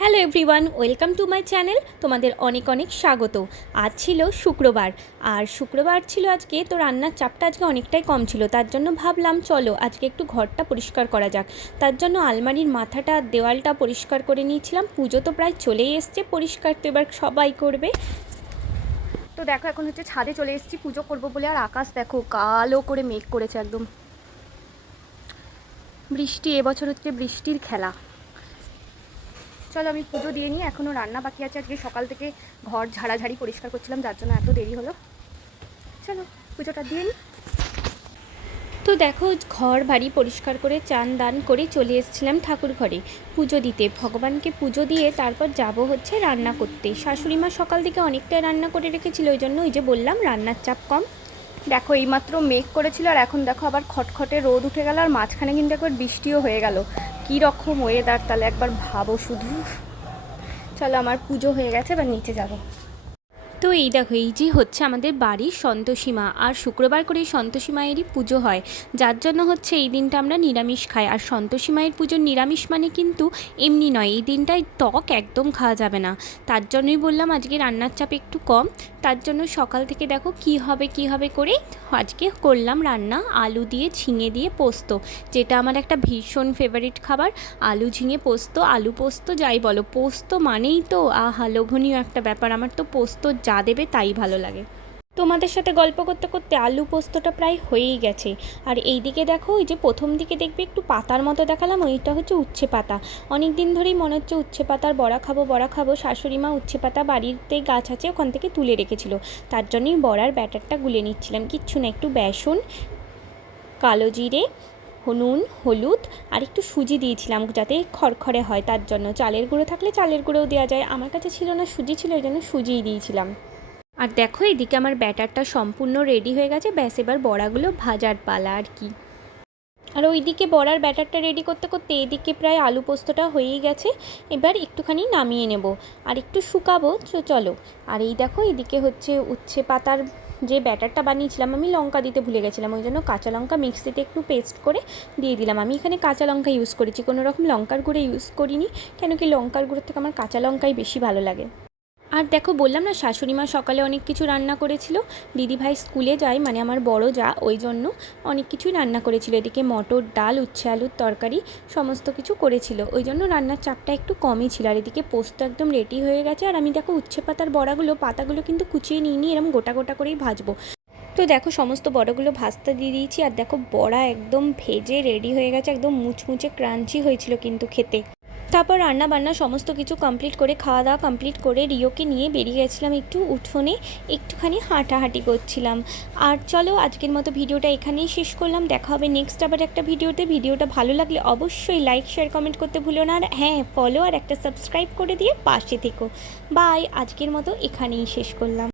Hello everyone, welcome to my channel. তোমাদের অনেক অনেক স্বাগত। আজ ছিল শুক্রবার, আর শুক্রবার ছিল আজকে, তো রান্নার চাপটা আজকে অনেকটাই কম ছিল। তার জন্য ভাবলাম চলো আজকে একটু ঘরটা পরিষ্কার করা যাক। তার জন্য আলমারির মাথাটা, দেওয়ালটা পরিষ্কার করে নিয়েছিলাম। পুজো তো প্রায় চলেই এসছে, পরিষ্কার তো এবার সবাই করবে। তো দেখো এখন হচ্ছে ছাদে চলে এসেছি পুজো করব বলে, আর আকাশ দেখো কালো করে মেঘ করেছে একদম। বৃষ্টি, এবছর হচ্ছে বৃষ্টির খেলা। চলো আমি পুজো দিয়ে নিই, এখনও রান্না বাকি আছে। আজকে সকাল থেকে ঘর ঝাড়াঝাড়ি পরিষ্কার করছিলাম, যার জন্য এত দেরি হলো। চলো পুজোটা দিয়ে নিই। তো দেখো ঘর বাড়ি পরিষ্কার করে চান দান করে চলে এসেছিলাম ঠাকুর ঘরে পুজো দিতে। ভগবানকে পুজো দিয়ে তারপর যাব হচ্ছে রান্না করতে। শাশুড়ি মা সকাল থেকে অনেকটাই রান্না করে রেখেছিল, ওই জন্য ওই যে বললাম রান্নার চাপ কম। দেখো এইমাত্র মেঘ করেছিল, আর এখন দেখো আবার খটখটে রোদ উঠে গেল, আর মাঝখানে কিন্তু একবার বৃষ্টিও হয়ে গেল। কী রকম ওয়েদার তাহলে একবার ভাবো শুধু। চলো আমার পুজো হয়ে গেছে, এবার নিচে যাব। তো এই দেখো, এই যে হচ্ছে আমাদের বাড়ির সন্তোষী মা, আর শুক্রবার করে সন্তোষী মায়েরই পুজো হয়, যার জন্য হচ্ছে এই দিনটা আমরা নিরামিষ খাই। আর সন্তোষী মায়ের পুজোর নিরামিষ মানে কিন্তু এমনি নয়, এই দিনটায় টক একদম খাওয়া যাবে না। তার জন্যই বললাম আজকে রান্নার চাপ একটু কম। তার জন্য সকাল থেকে দেখো কি হবে করে আজকে করলাম রান্না আলু দিয়ে ঝিঙে দিয়ে পোস্ত, যেটা আমার একটা ভীষণ ফেভারিট খাবার। আলু ঝিঙে পোস্ত, আলু পোস্ত যাই বলো, পোস্ত মানেই তো আহা লোভনীয় একটা ব্যাপার। আমার তো পোস্ত যা দেবে তাই ভালো লাগে। তোমাদের সাথে গল্প করতে করতে আলু পোস্তটা প্রায় হয়েই গেছে। আর এই দিকে দেখো, ওই যে প্রথম দিকে দেখবে একটু পাতার মতো দেখালাম, ওইটা হচ্ছে উচ্ছে পাতা। অনেক দিন ধরেই মনে হচ্ছে উচ্ছে পাতার বড়া খাবো। শাশুড়ি মা উচ্ছে পাতা বাড়িতে গাছ আছে, ওখান থেকে তুলে রেখেছিল, তার জন্যই বড়ার ব্যাটারটা গুলে নিচ্ছিলাম। কিচ্ছু না, একটু বেসন, কালো জিরে, নুন, হলুদ আর একটু সুজি দিয়েছিলাম যাতে খড়খড়ে হয়। তার জন্য চালের গুঁড়ো থাকলে চালের গুঁড়োও দেওয়া যায়, আমার কাছে ছিল না, সুজি ছিল, ওই জন্য সুজিই দিয়েছিলাম। আর দেখো এদিকে আমার ব্যাটারটা সম্পূর্ণ রেডি হয়ে গেছে, ব্যাস এবার বড়াগুলো ভাজার পালা আর কি। আর ওইদিকে বড়ার ব্যাটারটা রেডি করতে করতে এদিকে প্রায় আলু পোস্তটা হয়েই গেছে। এবার একটুখানি নামিয়ে নেব আর একটু শুকাবো, চলো। আর এই দেখো এদিকে হচ্ছে উচ্ছে পাতার যে ব্যাটারটা বানিয়েছিলাম, আমি লঙ্কা দিতে ভুলে গেছিলাম, ওই জন্য কাঁচা লঙ্কা মিক্সিতে একটু পেস্ট করে দিয়ে দিলাম। আমি এখানে কাঁচা লঙ্কা ইউজ করেছি, কোনো রকম লঙ্কার গুঁড়ো ইউজ করিনি, কেন কি লঙ্কার গুঁড়োর থেকে আমার কাঁচা লঙ্কাই বেশি ভালো লাগে। আর দেখো বললাম না, শাশুড়ি মা সকালে অনেক কিছু রান্না করেছিল। দিদিভাই স্কুলে যায়, মানে আমার বড় যা, ওই জন্য অনেক কিছুই রান্না করেছিল। এদিকে মটর ডাল, উচ্ছে আলুর তরকারি সমস্ত কিছু করেছিল, ওই জন্য রান্নার চাপটা একটু কমই ছিল। আর এদিকে পোস্ত একদম রেডি হয়ে গেছে। আর আমি দেখো উচ্ছে পাতার পাতাগুলো কিন্তু কুচিয়ে নিয়ে এরকম গোটা গোটা করেই ভাজবো। তো দেখো সমস্ত বড়াগুলো ভাজতে দিয়ে দিয়েছি, আর দেখো বড়া একদম ভেজে রেডি হয়ে গেছে, একদম মুচমুচে ক্রাঞ্চি হয়েছিল কিন্তু খেতে। তারপর রান্না বান্না সমস্ত কিছু কমপ্লিট করে, খাওয়া দাওয়া কমপ্লিট করে রিওকে নিয়ে বেরিয়ে গেছিলাম একটু উঠোনে, একটুখানি হাঁটাহাঁটি করছিলাম। আর চলো আজকের মতো ভিডিওটা এখানেই শেষ করলাম, দেখা হবে নেক্সট আবার একটা ভিডিওতে। ভিডিওটা ভালো লাগলে অবশ্যই লাইক শেয়ার কমেন্ট করতে ভুলো না, আর হ্যাঁ ফলো আর একটা সাবস্ক্রাইব করে দিয়ে পাশে থেকো। বাই, আজকের মতো এখানেই শেষ করলাম।